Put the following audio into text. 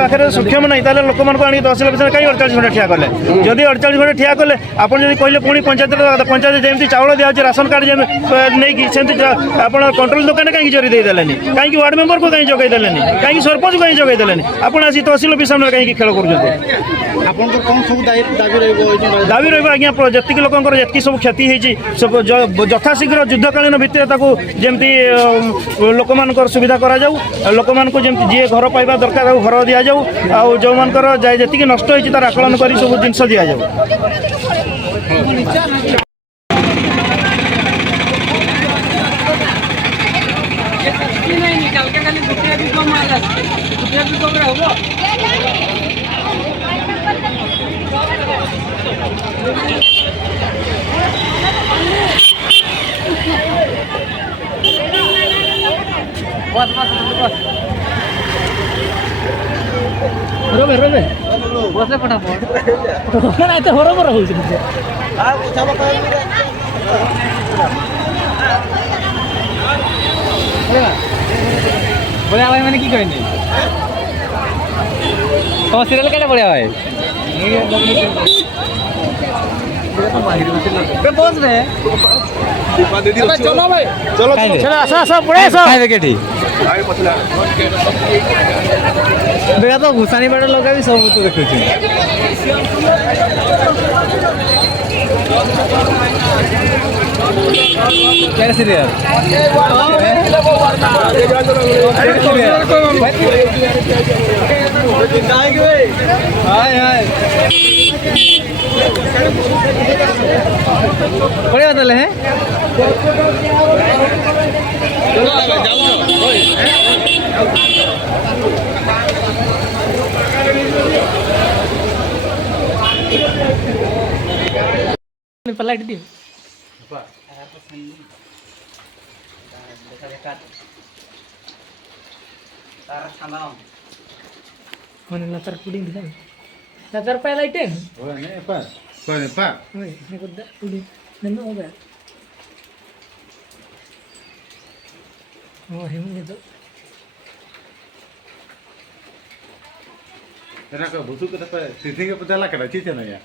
पाखे सक्षम नहीं ताले लोक मानक आनी तहसिल ऑफिस कहीं 48 घंटा ठिया कले जदि 48 घंटा ठिया कले आप कहले पुणी पंचायत जमी चाउल दिया राशन कार्ड नहीं कि आप कंट्रोल दुकान कहीं चोरी देदेनि कहीं वार्ड मेंबर को कहीं जगैदेनि कहीं सरपंच को कहीं जगैदेनि आप तहसिल ऑफिस सामने कहीं खेल दाबी रहा जी लोकर जी सब क्षति यथाशीघ्र युद्धकालीन भित्तिरे जमी लोक मान सुविधा करा लोक मान जी घर पाइबा दरकार घर दि जाऊ आ जो मानकर जी नष्ट होती तार आकलन कर सब जिनस दि जाऊ। रोबे रोबे बसले फटाफट नाही तर बरोबर होईल बढिया भाई मैंने की कहनी तो सीरियल केटा बढिया भाई बस रे चलो भाई चलो चलो आसा आसा पड़े सब खाइबे केठी बेगा तो घुसानी बाड़ लगा भी सब तो देखु क्या सीरियल हाय हाय बढ़िया बदले हैं पलट दी नतर पुडिंग दिला नतर पहिला इटेन हो ने पा कोने पा होय ने कोदा पुडिंग नंदो हो गया हो हे मुझे तो तेरा का बुसु का सिथिंग के पता ला करा चीज ना या